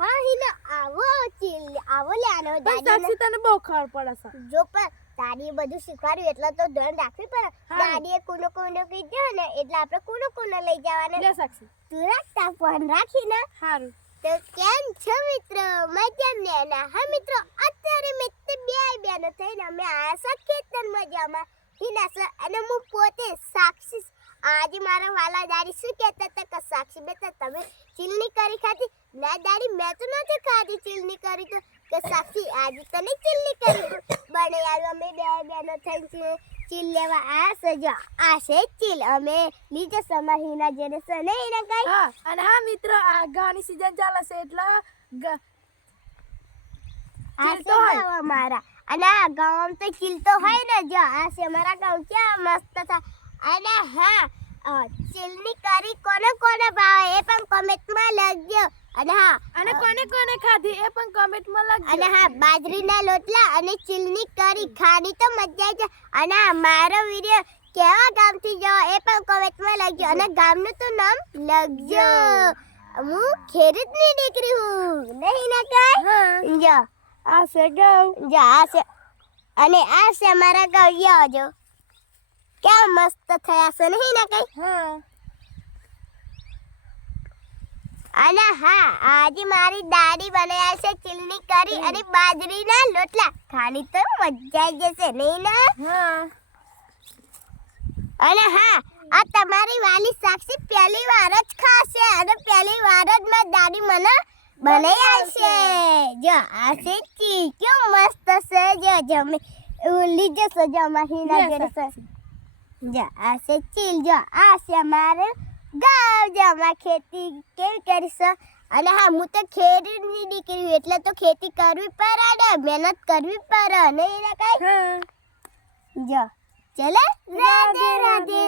હા હિના આવો ચીલ આવો પણ દાદી તને બહુ ખબર પડે છે. જો પણ દાદીએ બધું શીખવાડ્યું એટલે તો ધ્યાન રાખવી પડે. દાદીએ કોનો કોનો કીધું ને એટલે આપણે કોનો કોનો લઈ જવાના. લે સાક્ષી. તું રાખતા ફોન રાખીને. સારું તો કેમ છો મિત્રો? મજામાં? ને હા મિત્રો અત્યારે મેં તે બે બેનો થઈને અમે આયા ખેતર મજામાં. હિના સર અને હું પોતે સાક્ષી. આજે મારા વાલા દાડી શું કહેતા હતા સાક્ષી બેટા તમે ચીલની કરી ખાધી? ના દાડી મેં તો નથી ખાધી ચીલની કરી તો. કે સાક્ષી આજે તને ચીલની કરી. બને યાર અમે બે બેનો થઈને ચીલ- લેવા આ છે. આ છે ચીલ. અમે લીધે સમાહીના જેને છે ને હિના કઈ હા અને હા મિત્ર આ ગાની સીઝન ચાલે છે એટલે ગ- આ તો હોય. અમારા. અને આ ગામ તો ચીલ તો હોય ને જો. આ છે અમારા ગામ ક્યાં મસ્ત થાય અને હા ચીલની કરી કોને કોને ભાવે એ પણ કોમેન્ટમાં અને હા અને કોને કોને ખાધી એ પણ કમેન્ટમાં લખજો અને હા બાજરીના લોટલા અને ચીલની કરી ખાની તો મજા આવી. અને હા મારો વિડિયો કેવા ગામથી જો એ પણ કોમેન્ટમાં લખજો. અને ગામનું તો નામ લખજો. હું ખેડૂતની દીકરી હું. નહીં ના કાય જો. આ છે ગૌ જો આ છે. અને આ છે અમારા ગૌયા જો. કેવા મસ્ત થયા છે નહીં ના કઈ? હા. અને હા આજે મારી દાદી બનાવ્યા છે ચીલની કરી અને બાજરીના લોટલા. ખાલી તો મજા આવી જશે નહીં ને? હા. અને હા આ તમારી વાલી સાક્ષી પહેલી વાર જ ખાશે અને પહેલી વાર જ મારી દાદી મને બનાવ્યા છે. જો આ છે ચી કેવું મસ્ત છે. જો જમે ઉલી જશે જો મહિના લે, જોડે જો આ છે ચીલ જો આ છે અમારે ગાવ જો ખેતી કેવી કરીશ? અને હા હું તો ખેડૂતની દીકરી એટલે તો ખેતી કરવી પડે મહેનત કરવી પડે નહીં ને કઈ? જો ચલે રાધે રાધે.